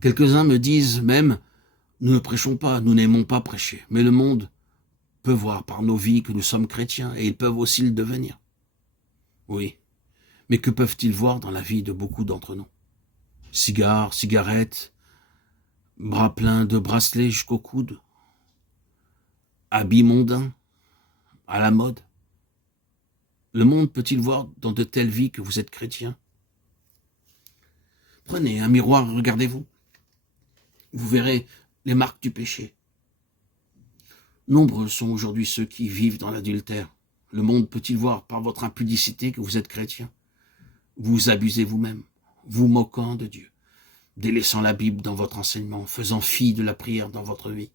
Quelques-uns me disent même, nous ne prêchons pas, nous n'aimons pas prêcher, mais le monde peut voir par nos vies que nous sommes chrétiens et ils peuvent aussi le devenir. Oui, mais que peuvent-ils voir dans la vie de beaucoup d'entre nous? Cigares, cigarettes, bras pleins de bracelets jusqu'au coude, habits mondains, à la mode. Le monde peut-il voir dans de telles vies que vous êtes chrétien? Prenez un miroir, regardez-vous. Vous verrez les marques du péché. Nombreux sont aujourd'hui ceux qui vivent dans l'adultère. Le monde peut-il voir par votre impudicité que vous êtes chrétien? Vous abusez vous-même, vous moquant de Dieu, délaissant la Bible dans votre enseignement, faisant fi de la prière dans votre vie.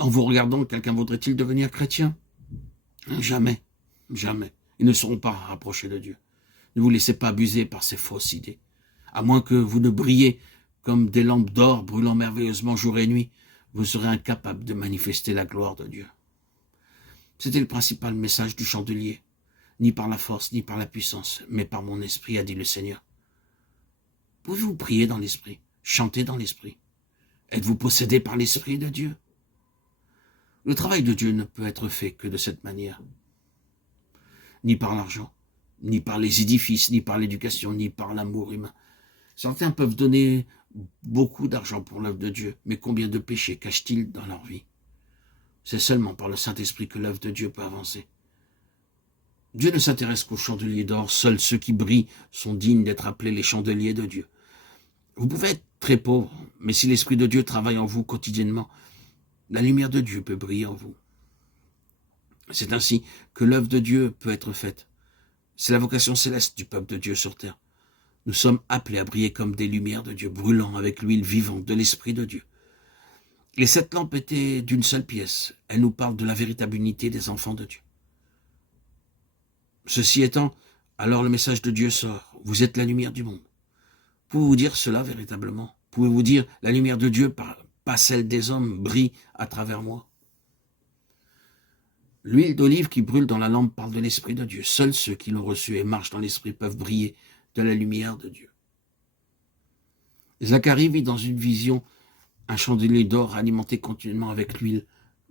En vous regardant, quelqu'un voudrait-il devenir chrétien? Jamais, jamais. Ils ne seront pas rapprochés de Dieu. Ne vous laissez pas abuser par ces fausses idées. À moins que vous ne brillez comme des lampes d'or brûlant merveilleusement jour et nuit, vous serez incapable de manifester la gloire de Dieu. C'était le principal message du chandelier. Ni par la force, ni par la puissance, mais par mon esprit, a dit le Seigneur. Pouvez-vous prier dans l'esprit, chanter dans l'esprit? Êtes-vous possédé par l'esprit de Dieu? Le travail de Dieu ne peut être fait que de cette manière. Ni par l'argent, ni par les édifices, ni par l'éducation, ni par l'amour humain. Certains peuvent donner beaucoup d'argent pour l'œuvre de Dieu, mais combien de péchés cachent-ils dans leur vie? C'est seulement par le Saint-Esprit que l'œuvre de Dieu peut avancer. Dieu ne s'intéresse qu'aux chandeliers d'or. Seuls ceux qui brillent sont dignes d'être appelés les chandeliers de Dieu. Vous pouvez être très pauvre, mais si l'Esprit de Dieu travaille en vous quotidiennement, la lumière de Dieu peut briller en vous. C'est ainsi que l'œuvre de Dieu peut être faite. C'est la vocation céleste du peuple de Dieu sur terre. Nous sommes appelés à briller comme des lumières de Dieu, brûlant avec l'huile vivante de l'Esprit de Dieu. Les 7 lampes étaient d'une seule pièce. Elles nous parlent de la véritable unité des enfants de Dieu. Ceci étant, alors le message de Dieu sort. Vous êtes la lumière du monde. Pouvez-vous dire cela véritablement? Pouvez-vous dire la lumière de Dieu, pas celle des hommes, brille à travers moi? L'huile d'olive qui brûle dans la lampe parle de l'Esprit de Dieu. Seuls ceux qui l'ont reçu et marchent dans l'Esprit peuvent briller de la lumière de Dieu. Zacharie vit dans une vision un chandelier d'or alimenté continuellement avec l'huile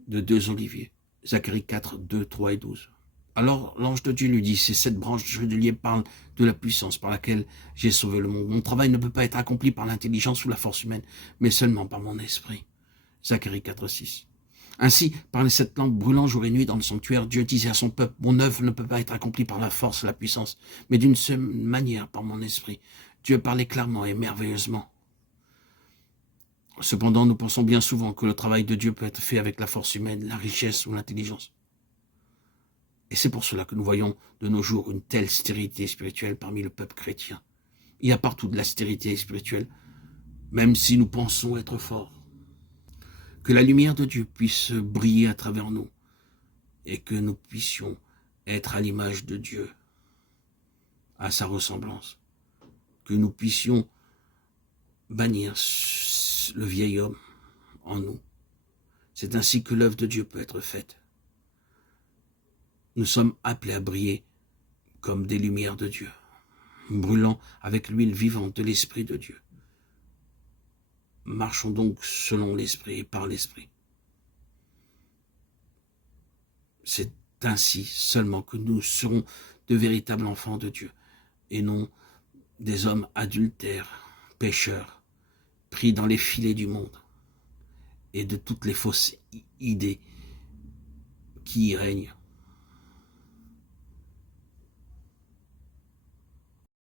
de 2 oliviers. Zacharie 4, 2, 3 et 12. Alors l'ange de Dieu lui dit, ces 7 branches de chandelier parlent de la puissance par laquelle j'ai sauvé le monde. Mon travail ne peut pas être accompli par l'intelligence ou la force humaine, mais seulement par mon esprit. Zacharie 4, 6. Ainsi, par les 7 lampes brûlant jour et nuit dans le sanctuaire, Dieu disait à son peuple, mon œuvre ne peut pas être accomplie par la force et la puissance, mais d'une seule manière, par mon esprit. Dieu parlait clairement et merveilleusement. Cependant, nous pensons bien souvent que le travail de Dieu peut être fait avec la force humaine, la richesse ou l'intelligence. Et c'est pour cela que nous voyons de nos jours une telle stérilité spirituelle parmi le peuple chrétien. Il y a partout de la stérilité spirituelle, même si nous pensons être forts. Que la lumière de Dieu puisse briller à travers nous et que nous puissions être à l'image de Dieu, à sa ressemblance. Que nous puissions bannir le vieil homme en nous. C'est ainsi que l'œuvre de Dieu peut être faite. Nous sommes appelés à briller comme des lumières de Dieu, brûlant avec l'huile vivante de l'Esprit de Dieu. Marchons donc selon l'Esprit et par l'Esprit. C'est ainsi seulement que nous serons de véritables enfants de Dieu, et non des hommes adultères, pécheurs, pris dans les filets du monde et de toutes les fausses idées qui y règnent.